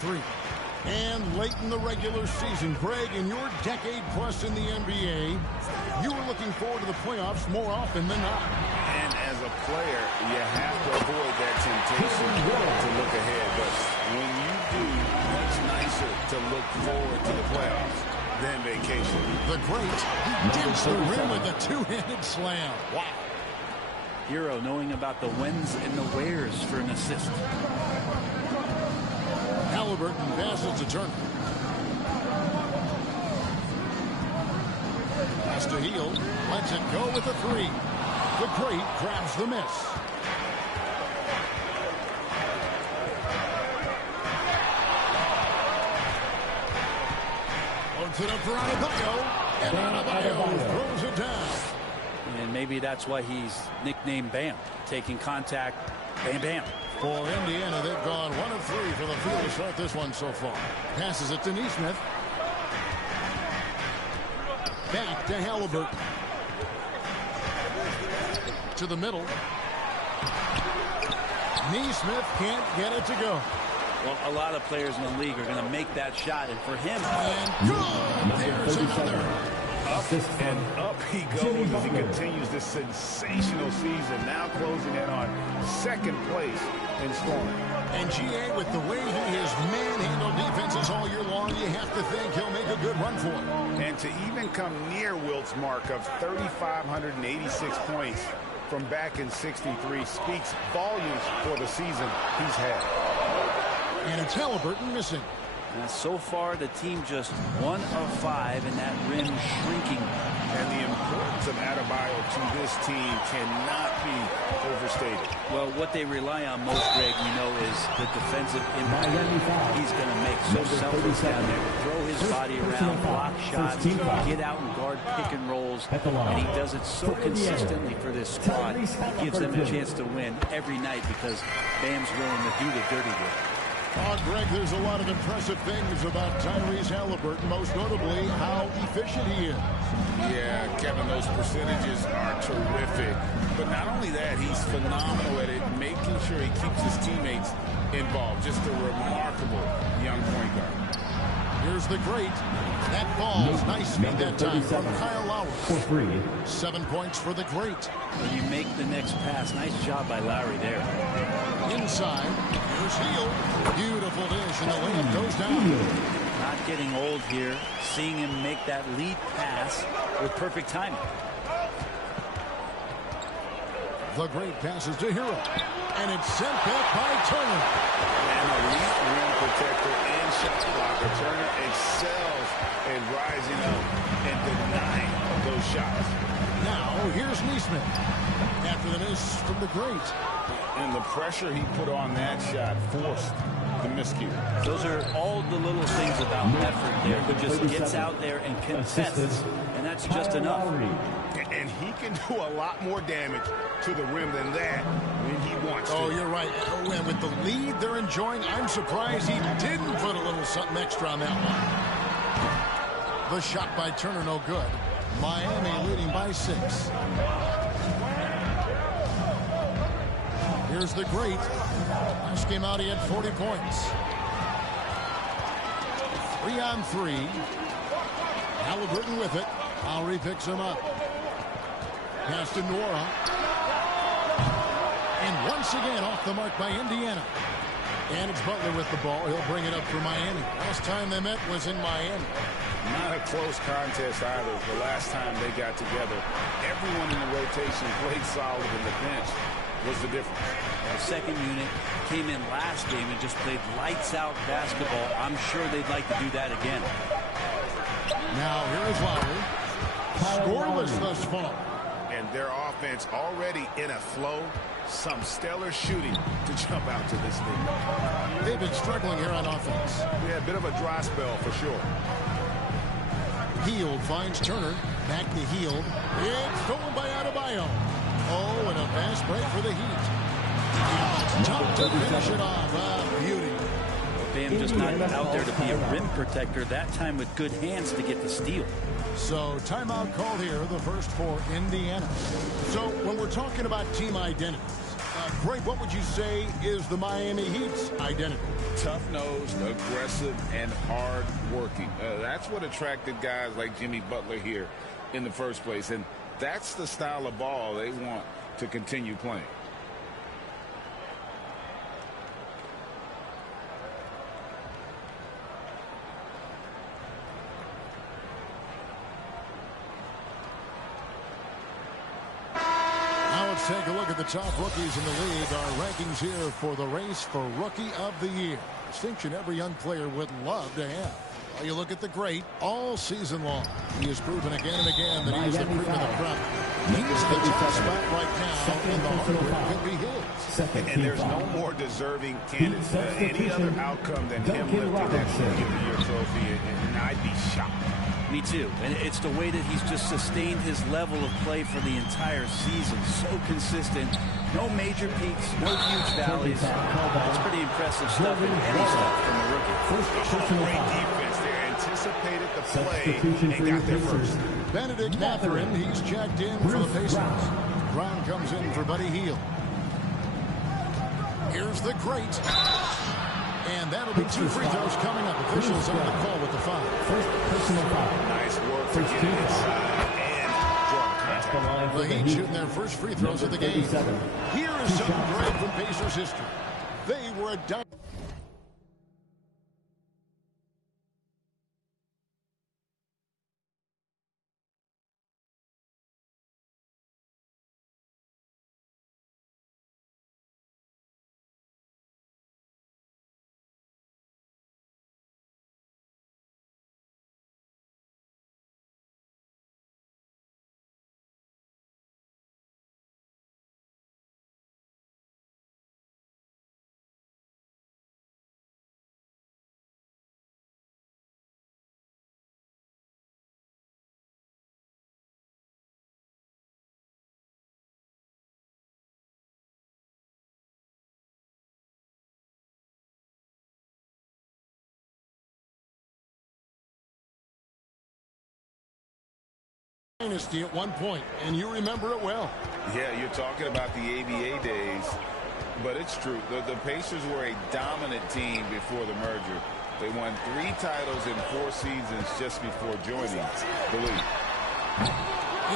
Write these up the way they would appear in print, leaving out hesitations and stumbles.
Three. And late in the regular season, Greg, in your decade plus in the NBA, you were looking forward to the playoffs more often than not. And as a player, you have to avoid that temptation to look ahead. But when you do, much nicer to look forward to the playoffs than vacation. The great, he digs the rim with a two-handed slam. Wow. Hero knowing about the whens and the wheres for an assist. Halliburton passes to Turner. Pass to Hield. Lets it go with a three. The great grabs the miss. Puts it up for Adebayo. And Adebayo throws it down. And maybe that's why he's nicknamed Bam. Taking contact, bam, bam. For Indiana, they've gone 1 of 3 for the field to start this one so far. Passes it to Nesmith. Back to Halliburton. To the middle. Nesmith can't get it to go. Well, a lot of players in the league are going to make that shot, and for him... And good! There's another. Up and up he goes as he continues this sensational season. Now closing in on second place in scoring. And GA, with the way he has manhandled defenses all year long, you have to think he'll make a good run for it. And to even come near Wilt's mark of 3,586 points from back in '63 speaks volumes for the season he's had. And it's Halliburton missing. So far, the team just 1 of 5, and that rim shrinking. And the importance of Adebayo to this team cannot be overstated. Well, what they rely on most, Greg, we know, is the defensive impact he's going to make. So selfless down there, throw his body around, block shots, get out and guard pick and rolls. And he does it so consistently for this squad. He gives them a chance to win every night because Bam's willing to do the dirty work. Oh, Greg, there's a lot of impressive things about Tyrese Halliburton, most notably how efficient he is. Yeah, Kevin, those percentages are terrific. But not only that, he's phenomenal at it, making sure he keeps his teammates involved. Just a remarkable young point guard. Here's the great. That ball's nice speed that time from Kyle Lowry. 7 points for the great. When you make the next pass, nice job by Lowry there. Inside, here's Hield. Beautiful dish, and the layup goes down. Not getting old here. Seeing him make that lead pass with perfect timing. The great passes to Hero. And it's sent back by Turner. An elite rim protector and shot blocker. Turner excels in rising up and denying those shots. Now, here's Nesmith. After the miss from the great. And the pressure he put on that shot forced the miscue. Those are all the little things about effort there. Who just gets out there and contests, and that's just enough. And he can do a lot more damage to the rim than that when he wants to. Oh, you're right. And with the lead they're enjoying, I'm surprised he didn't put a little something extra on that one. The shot by Turner, no good. Miami leading by 6. Here's the great. Last game out, he had 40 points. 3 on 3. Halliburton with it. Lowry picks him up. Pass to Nwora. And once again off the mark by Indiana. And it's Butler with the ball. He'll bring it up for Miami. Last time they met was in Miami. Not a close contest either. The last time they got together, everyone in the rotation played solid, and the bench was the difference. The second unit came in last game and just played lights-out basketball. I'm sure they'd like to do that again. Now here is Lowry. Scoreless thus far. And their offense already in a flow. Some stellar shooting to jump out to this league. They've been struggling here on offense. Yeah, a bit of a dry spell for sure. Hield finds Turner. Back to Hield. It's stolen by Adebayo. Oh, and a fast break for the Heat. Tough to finish it off. Beauty. Bam just not out there to be a rim protector. That time with good hands to get the steal. So timeout called here, the first for Indiana. So when we're talking about team identities, Greg, what would you say is the Miami Heat's identity? Tough-nosed, aggressive, and hard-working. That's what attracted guys like Jimmy Butler here in the first place. And that's the style of ball they want to continue playing. Take a look at the top rookies in the league. Our rankings here for the race for Rookie of the Year. Distinction every young player would love to have. Well, you look at the great all season long. He has proven again and again that he is the cream of the crop. He's the top spot right now, and the hardware could be his. And there's no more deserving candidate any other outcome than him lifting that Rookie of the Year trophy, and I'd be shocked. Me too. And it's the way that he's just sustained his level of play for the entire season. So consistent. No major peaks, no huge valleys. It's pretty impressive stuff in any stuff from a rookie. Great defense there. Anticipated the play and got there first. Benedict Mathurin, he's checked in for the Pacers. Brown comes in for Buddy Hield. Here's the great. And that'll be 2 free throws coming up. Officials on the call with the foul. First personal foul. Nice work for getting inside and drawing contact. The Heat shooting their first free throws of the game. Here is something great from Pacers history. They were a down. Dynasty at one point, and you remember it well. Yeah, you're talking about the ABA days, but it's true. The Pacers were a dominant team before the merger. They won 3 titles in 4 seasons just before joining the league.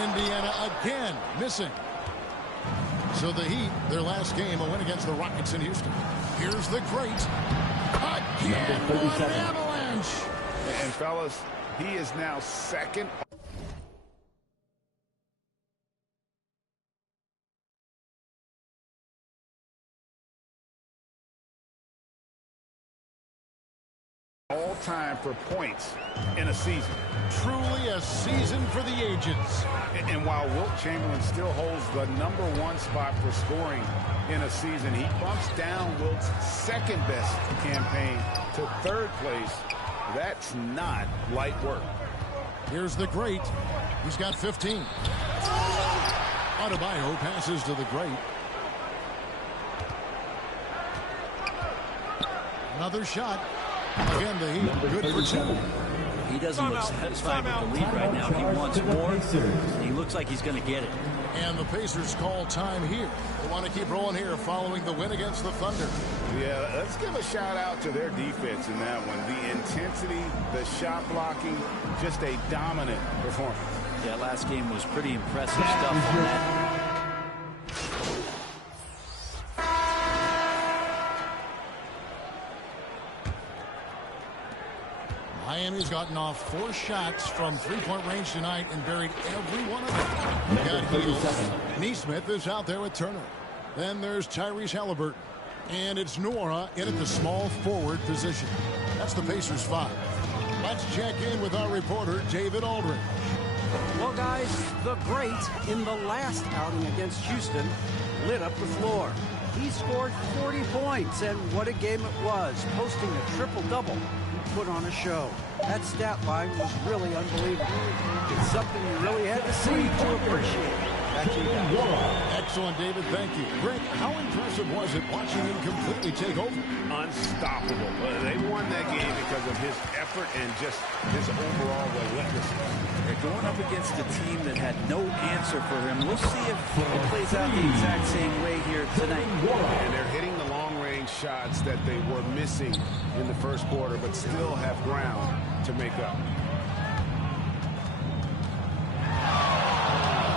Indiana again missing. So the Heat, their last game, a win against the Rockets in Houston. Here's the great. Again, what an avalanche. And fellas, he is now second. All-time for points in a season. Truly a season for the ages. And while Wilt Chamberlain still holds the #1 spot for scoring in a season, he bumps down Wilt's second-best campaign to 3rd place. That's not light work. Here's the great. He's got 15. Adebayo passes to the great. Another shot. Again, the Heat, good for 2. He doesn't look satisfied with the lead right now. He wants more. He looks like he's going to get it. And the Pacers call time here. They want to keep rolling here following the win against the Thunder. Yeah, let's give a shout out to their defense in that one. The intensity, the shot blocking, just a dominant performance. Yeah, last game was pretty impressive stuff on that. Miami's gotten off 4 shots from 3-point range tonight and buried every one of them. Got Hield. Nesmith is out there with Turner. Then there's Tyrese Halliburton. And it's Nora in at the small forward position. That's the Pacers 5. Let's check in with our reporter, David Aldridge. Well, guys, the great in the last outing against Houston lit up the floor. He scored 40 points, and what a game it was, posting a triple-double. He put on a show. That stat line was really unbelievable. It's something you really had to see to appreciate. Back to you guys. Excellent, David. Thank you. Greg, how impressive was it watching him completely take over? Unstoppable. They won that game because of his effort and just his overall relentlessness. They're going up against a team that had no answer for him. We'll see if it plays out the exact same way here tonight. And they're hitting the long-range shots that they were missing in the first quarter, but still have ground to make up.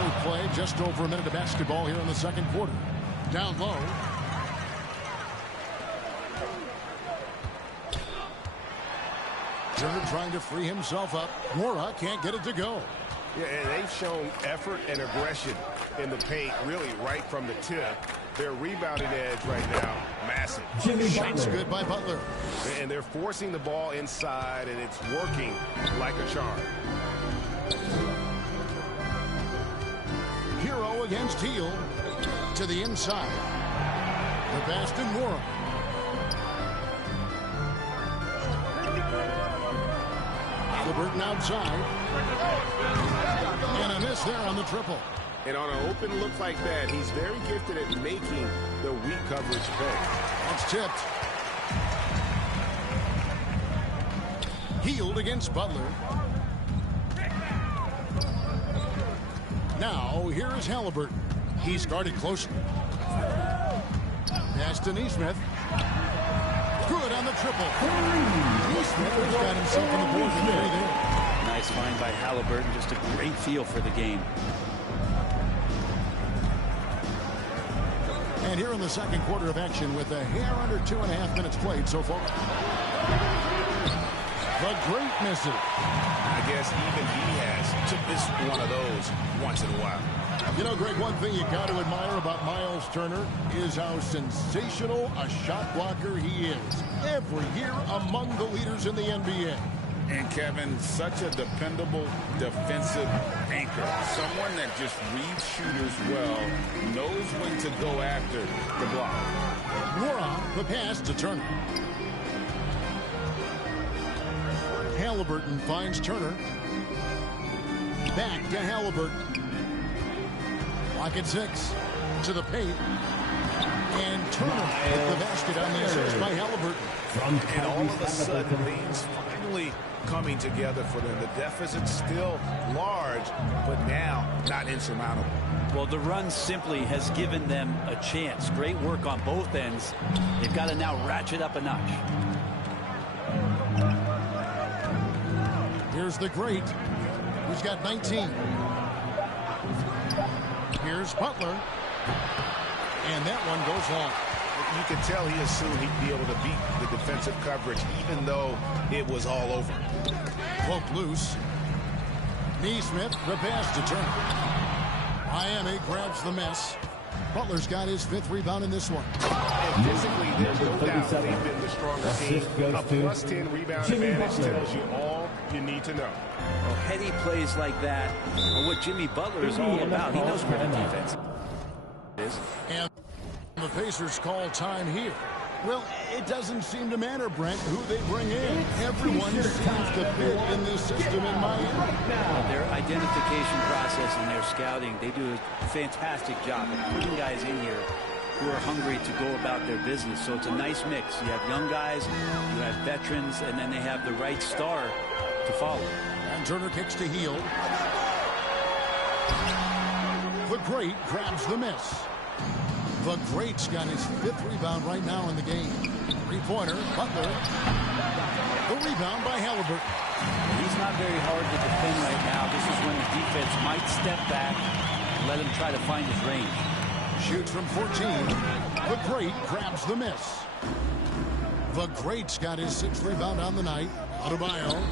We play just over a minute of basketball here in the second quarter. Down low. Turner trying to free himself up. Mora can't get it to go. Yeah, and they've shown effort and aggression in the paint, really right from the tip. Their rebounding edge right now, massive. Shots good by Butler. And they're forcing the ball inside, and it's working like a charm. Hero against Hield. To the inside. The pass to Mora. Halliburton outside. And a miss there on the triple. And on an open look like that, he's very gifted at making the weak coverage pay. That's tipped. Hield against Butler. Now, here is Halliburton. He's guarded closer. Pass to Nesmith. Good on the triple. Nesmith has got himself on the board for three there. Nice find by Halliburton. Just a great feel for the game. And here in the second quarter of action with a hair under 2.5 minutes played so far. The great misses. I guess even he has to miss one of those once in a while. You know, Greg, one thing you got to admire about Miles Turner is how sensational a shot blocker he is. Every year among the leaders in the NBA. And Kevin, such a dependable defensive anchor. Someone that just reads shooters well, knows when to go after the block. Mora, the pass to Turner. Halliburton finds Turner. Back to Halliburton. Lock at 6. To the paint. And Turner hit the basket on the assist by Halliburton. And all of a sudden, things finally coming together for them. The deficit's still large, but now not insurmountable. Well, the run simply has given them a chance. Great work on both ends. They've got to now ratchet up a notch. Here's the great. He's got 19. Here's Butler. And that one goes long. You could tell he assumed he'd be able to beat the defensive coverage, even though it was all over. Cloak loose. Nesmith, the pass to Turner. Miami grabs the miss. Butler's got his 5th rebound in this one. And physically, there's no doubt they've been the stronger team. A +10 rebound advantage tells you all you need to know. Well, heady plays like that are what Jimmy Butler is all about. He knows where the defense is. And the Pacers call time here. Well, it doesn't seem to matter, Brent, who they bring in. Everyone seems to fit in this system in Miami. Their identification process and their scouting, they do a fantastic job of putting guys in here who are hungry to go about their business. So it's a nice mix. You have young guys, you have veterans, and then they have the right star to follow. And Turner kicks to Hield. The great grabs the miss. The great's got his 5th rebound right now in the game. 3-pointer, Butler. The rebound by Halliburton. He's not very hard to defend right now. This is when the defense might step back and let him try to find his range. Shoots from 14. The great grabs the miss. The great's got his 6th rebound on the night. Adebayo.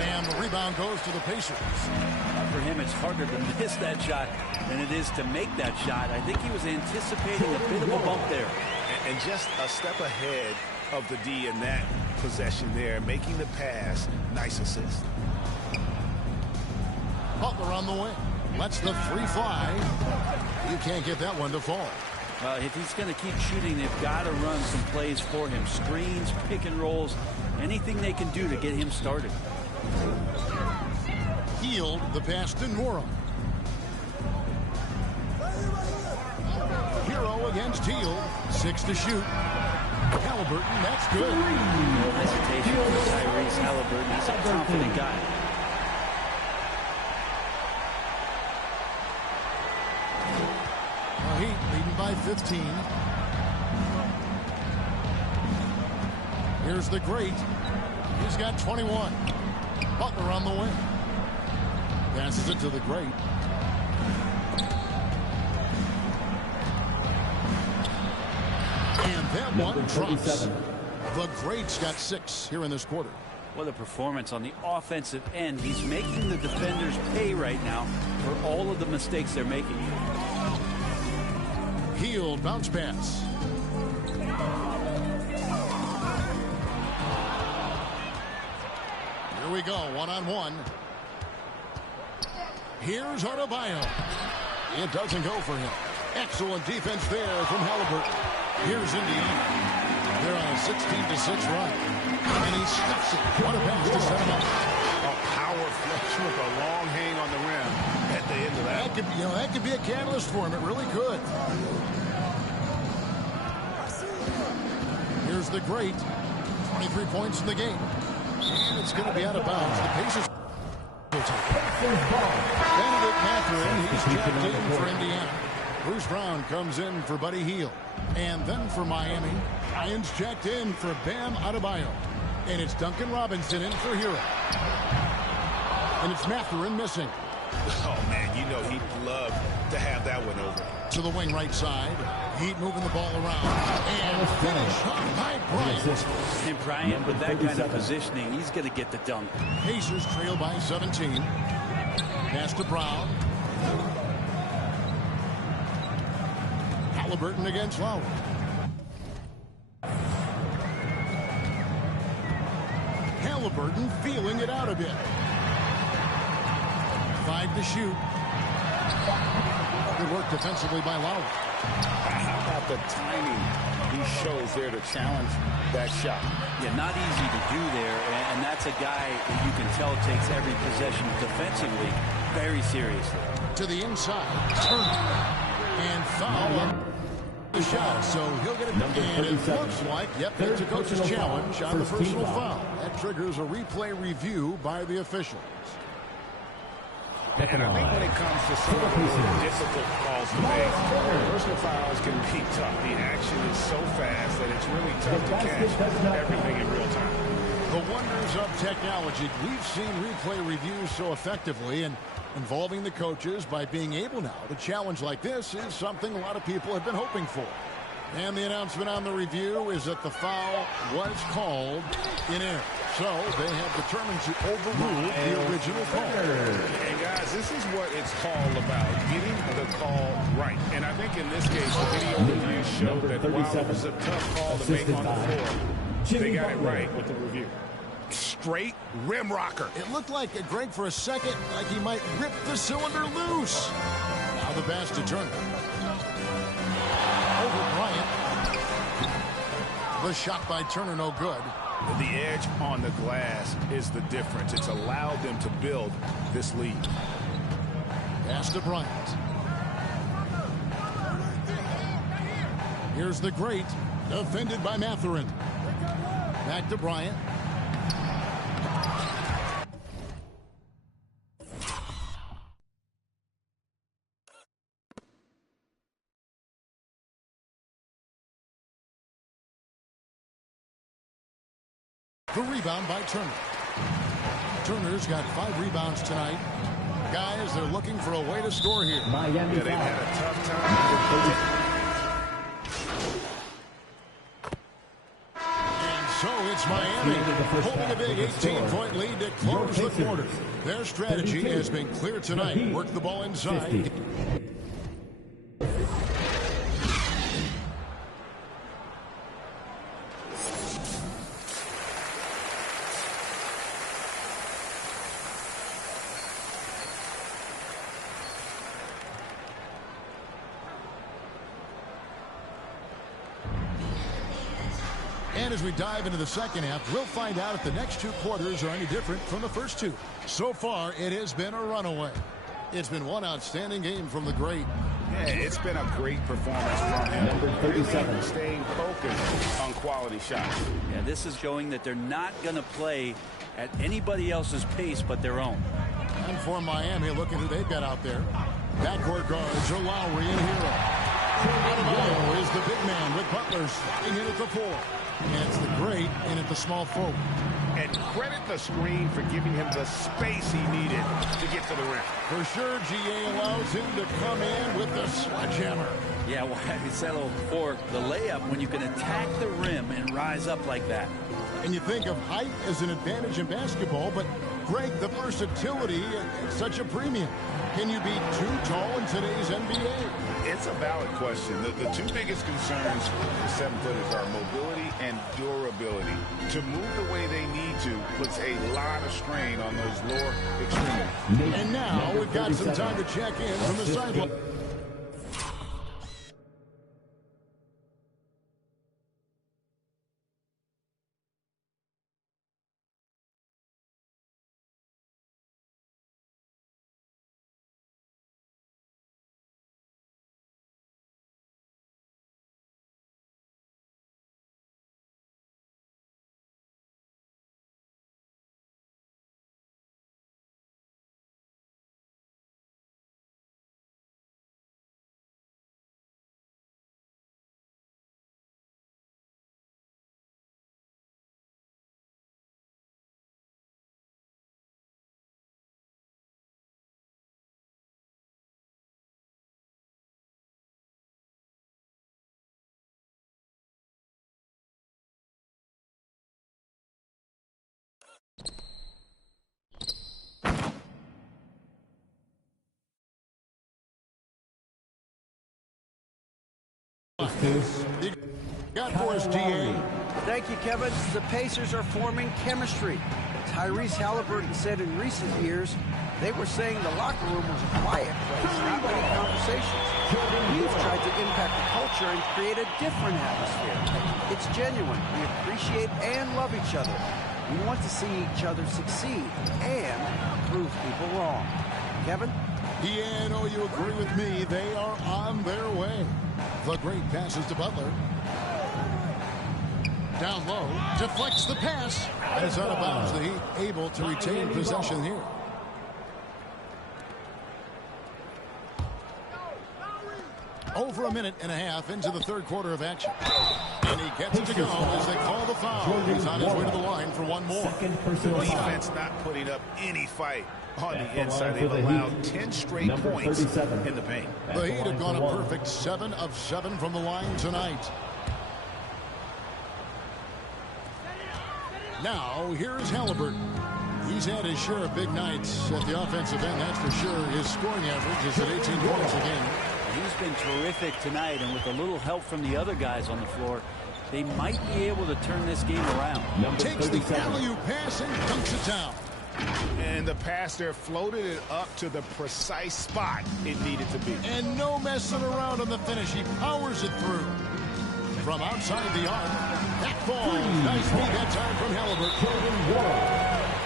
And the rebound goes to the Pacers. For him, it's harder to miss that shot than it is to make that shot. I think he was anticipating a bit of a bump there. And just a step ahead of the D in that possession there, making the pass. Nice assist. Butler on the wing. Lets the free fly. You can't get that one to fall. If he's going to keep shooting, they've got to run some plays for him. Screens, pick and rolls, anything they can do to get him started. Hield, the pass to Nora. Hero against Hield. 6 to shoot. Halliburton, that's good. No hesitation for Tyrese Halliburton. He's a confident guy. Heat leading by 15. Here's the great. He's got 21. Butler on the wing. Passes it to the great. And that one drops. The great's got 6 here in this quarter. What a performance on the offensive end. He's making the defenders pay right now for all of the mistakes they're making. Hield bounce pass. Here we go, one-on-one. Here's Adebayo. It doesn't go for him. Excellent defense there from Halliburton. Here's Indiana. They're on a 16-6 run. And he stuffs it. What a pass to set him up. A power flush with a long hang on the rim at the end of that. That could be a catalyst for him. It really could. Here's the great. 23 points in the game. And it's going to be out of bounds. The Pacers will take it. Benedict Mathurin, he's checked in for Indiana. Bruce Brown comes in for Buddy Hield. And then for Miami, Ryan's checked in for Bam Adebayo. And it's Duncan Robinson in for Hero. And it's Mathurin missing. Oh, man, you know he'd love to have that one over. To the wing right side. Heat moving the ball around. And finish off by Bryant. And Bryant, with that kind of positioning, he's going to get the dunk. Pacers trail by 17. Pass to Brown. Halliburton against Lowry. Halliburton feeling it out a bit. 5 to shoot. Good work defensively by Lowry. How about the timing he shows there to challenge that shot? Yeah, not easy to do there, and that's a guy that you can tell takes every possession defensively very seriously. To the inside. Turner. And foul on the shot, so he'll get it. And it looks like, it's a coach's challenge on the personal foul. That triggers a replay review by the officials. And I think when it comes to some of the more difficult calls to make, personal fouls can be tough. The action is so fast that it's really tough to catch everything in real time. The wonders of technology. We've seen replay reviews so effectively, and involving the coaches by being able now to challenge like this is something a lot of people have been hoping for. And the announcement on the review is that the foul was called in error. So they have determined to overrule the original call. And guys, this is what it's all about, getting the call right. And I think in this case, the video review showed that while it was a tough call to make on the floor, they got it right with the review. Straight rim rocker. It looked like Greg for a second, like he might rip the cylinder loose. Now the pass to Turner. Over Bryant. The shot by Turner, no good. The edge on the glass is the difference. It's allowed them to build this lead. Pass to Bryant. Here's the great. Defended by Mathurin. Back to Bryant. The rebound by Turner. Turner's got 5 rebounds tonight. Guys, they're looking for a way to score here. Yeah, they've had a tough time. And so it's Miami holding a big 18-point lead to close the quarter. Their strategy has been clear tonight. Work the ball inside. And as we dive into the second half, we'll find out if the next 2 quarters are any different from the first 2. So far, it has been a runaway. It's been one outstanding game from the great. Yeah, it's been a great performance from him. Number 37. Staying focused on quality shots. Yeah, this is showing that they're not going to play at anybody else's pace but their own. And for Miami, look at who they've got out there. Backcourt guards are Lowry and Hero. Adebayo is the big man with Butler sliding in at the 4. And it's the great in at the small forward. And credit the screen for giving him the space he needed to get to the rim. For sure, GA allows him to come in with the sledgehammer. Yeah, well, you settle for the layup when you can attack the rim and rise up like that. And you think of height as an advantage in basketball, but Greg, the versatility at such a premium. Can you be too tall in today's NBA? It's a valid question. The two biggest concerns for the 7-footers are mobility and durability. To move the way they need to puts a lot of strain on those lower extremities. And now we've got some time to check in from the sideline. Got for us, GA. Thank you, Kevin. The Pacers are forming chemistry. Tyrese Halliburton said in recent years they were saying the locker room was a quiet place, not many conversations. We've tried to impact the culture and create a different atmosphere. It's genuine. We appreciate and love each other. We want to see each other succeed and prove people wrong. Kevin? Yeah, I know you agree with me. They are on their way. The great passes to Butler. Down low, deflects the pass, and is out of bounds. The Heat able to retain possession here. Over a minute and a half into the third quarter of action. And he gets it to go as they call the foul. He's on his way to the line for one more. The defense not putting up any fight on the inside. They've allowed 10 straight points in the paint. The Heat have gone a perfect 7 of 7 from the line tonight. Now, here's Halliburton. He's had his share of big nights at the offensive end, that's for sure. His scoring average is at 18 points a game. He's been terrific tonight, and with a little help from the other guys on the floor, they might be able to turn this game around. Takes the alley-oop pass and dunks it down. And the pass there floated it up to the precise spot it needed to be. And no messing around on the finish. He powers it through. From outside the arc, that ball. Nice lead that time from Halliburton.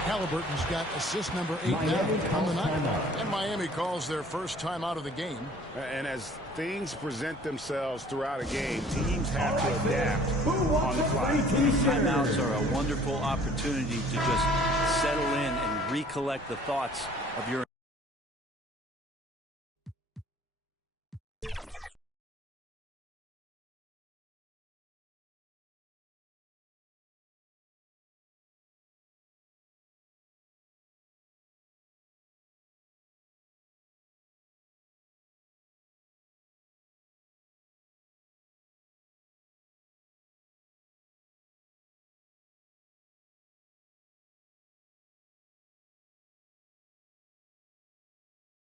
Halliburton's got assist number 8 now on the night. And Miami calls their first time out of the game. And as things present themselves throughout a game, teams have to adapt on the fly. Timeouts are a wonderful opportunity to just settle in and recollect the thoughts of your